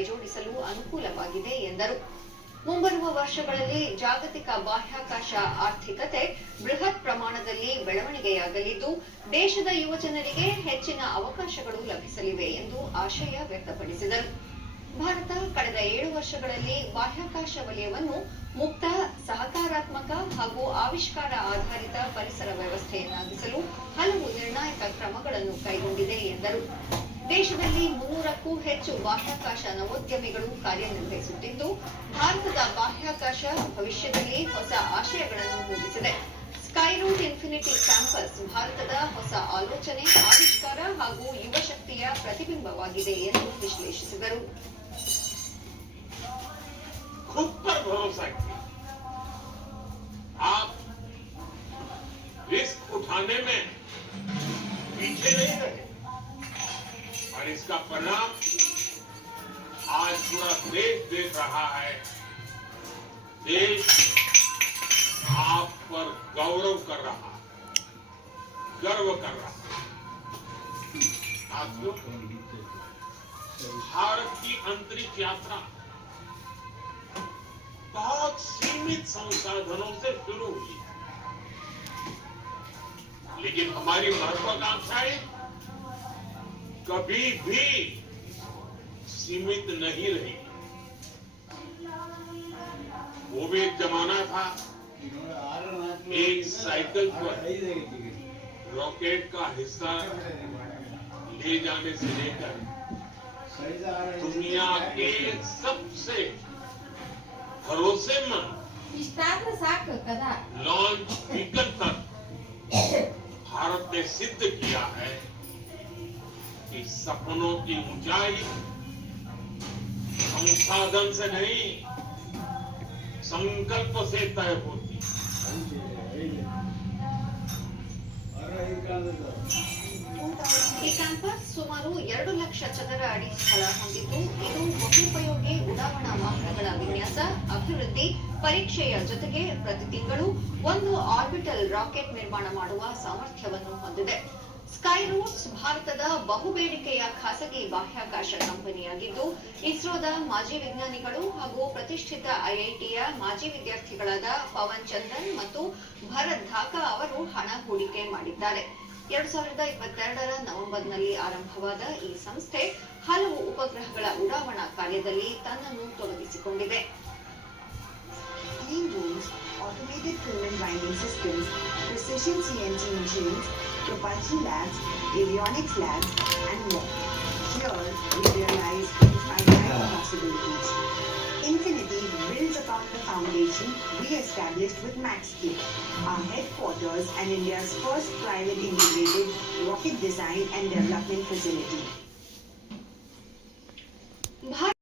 ಕೈಜೋಡಿಸಲು ಅನುಕೂಲವಾಗಿದೆ ಎಂದರು. ಮುಂಬರುವ ವರ್ಷಗಳಲ್ಲಿ ಜಾಗತಿಕ ಬಾಹ್ಯಾಕಾಶ ಆರ್ಥಿಕತೆ ಬೃಹತ್ ಪ್ರಮಾಣದಲ್ಲಿ ಬೆಳವಣಿಗೆಯಾಗಲಿದ್ದು, ದೇಶದ ಯುವಜನರಿಗೆ ಹೆಚ್ಚಿನ ಅವಕಾಶಗಳು ಲಭಿಸಲಿವೆ ಎಂದು ಆಶಯ ವ್ಯಕ್ತಪಡಿಸಿದರು. ಭಾರತ ಕಳೆದ 7 ವರ್ಷಗಳಲ್ಲಿ ಬಾಹ್ಯಾಕಾಶ ವಲಯವನ್ನು ಮುಕ್ತ, ಸಹಕಾರಾತ್ಮಕ ಹಾಗೂ ಆವಿಷ್ಕಾರ ಆಧಾರಿತ ಪರಿಸರ ವ್ಯವಸ್ಥೆಯನ್ನಾಗಿಸಲು ಹಲವು ನಿರ್ಣಾಯಕ ಕ್ರಮಗಳನ್ನು ಕೈಗೊಂಡಿದೆ ಎಂದರು. ದೇಶದಲ್ಲಿ 300ಕ್ಕೂ ಹೆಚ್ಚು ಬಾಹ್ಯಾಕಾಶ ನವೋದ್ಯಮಿಗಳು ಕಾರ್ಯನಿರ್ವಹಿಸುತ್ತಿದ್ದು, ಭಾರತದ ಬಾಹ್ಯಾಕಾಶ ಭವಿಷ್ಯದಲ್ಲಿ ಹೊಸ ಆಶಯಗಳನ್ನು ಮೂಡಿಸಿದೆ. ಸ್ಕೈರೂಟ್ ಇನ್ಫಿನಿಟಿ ಕ್ಯಾಂಪಸ್ ಭಾರತದ ಹೊಸ ಆಲೋಚನೆ, ಆವಿಷ್ಕಾರ ಹಾಗೂ ಯುವ ಶಕ್ತಿಯ ಪ್ರತಿಬಿಂಬವಾಗಿದೆ ಎಂದು ವಿಶ್ಲೇಷಿಸಿದರು. खुद पर भरोसा किया, आप रिस्क उठाने में पीछे नहीं रहे और इसका परिणाम आज पूरा देश देख रहा है. देश आप पर गौरव कर रहा है, गर्व कर रहा है. साथियों, भारत की अंतरिक्ष यात्रा बहुत सीमित संसाधनों से शुरू हुई, लेकिन हमारी महत्वाकांक्षाएं कभी भी सीमित नहीं रही. वो भी एक जमाना था, एक साइकिल पर रॉकेट का हिस्सा ले जाने से लेकर दुनिया के सबसे भरोसेमंद लॉन्च व्हीकल तक भारत ने सिद्ध किया है कि सपनों की ऊंचाई संसाधन से नहीं, संकल्प से तय होती. ಈ ಕ್ಯಾಂಪಸ್ ಸುಮಾರು 2 ಲಕ್ಷ ಚದರ ಅಡಿ ಸ್ಥಳ ಹೊಂದಿದ್ದು, ಇದು ಬಹುಪಯೋಗಿ ಉಡಾವಣಾ ವಾಹನಗಳ ವಿನ್ಯಾಸ, ಅಭಿವೃದ್ಧಿ, ಪರೀಕ್ಷೆಯ ಜೊತೆಗೆ ಪ್ರತಿ ತಿಂಗಳು ಒಂದು ಆರ್ಬಿಟಲ್ ರಾಕೆಟ್ ನಿರ್ಮಾಣ ಮಾಡುವ ಸಾಮರ್ಥ್ಯವನ್ನು ಹೊಂದಿದೆ. ಸ್ಕೈರೂಟ್ಸ್ ಭಾರತದ ಬಹುಬೇಡಿಕೆಯ ಖಾಸಗಿ ಬಾಹ್ಯಾಕಾಶ ಕಂಪನಿಯಾಗಿದ್ದು, ಇಸ್ರೋದ ಮಾಜಿ ವಿಜ್ಞಾನಿಗಳು ಹಾಗೂ ಪ್ರತಿಷ್ಠಿತ ಐಐಟಿಯ ಮಾಜಿ ವಿದ್ಯಾರ್ಥಿಗಳಾದ ಪವನ್ ಚಂದ್ರನ್ ಮತ್ತು ಭರತ್ ಧಾಕಾ ಅವರು ಹಣ ಹೂಡಿಕೆ ಮಾಡಿದ್ದಾರೆ. 2022ರ ನವೆಂಬರ್ನಲ್ಲಿ ಆರಂಭವಾದ ಈ ಸಂಸ್ಥೆ ಹಲವು ಉಪಗ್ರಹಗಳ ಉಡಾವಣಾ ಕಾರ್ಯದಲ್ಲಿ ತನ್ನನ್ನು ತೊಡಗಿಸಿಕೊಂಡಿದೆ. Clean rooms, automated film and binding systems, precision CNC machines, propulsion labs, avionics labs, and more. Here, we realize infinite possibilities. Infinity builds upon the foundation we established with MaxQ, our headquarters and India's first private integrated rocket design and development facility.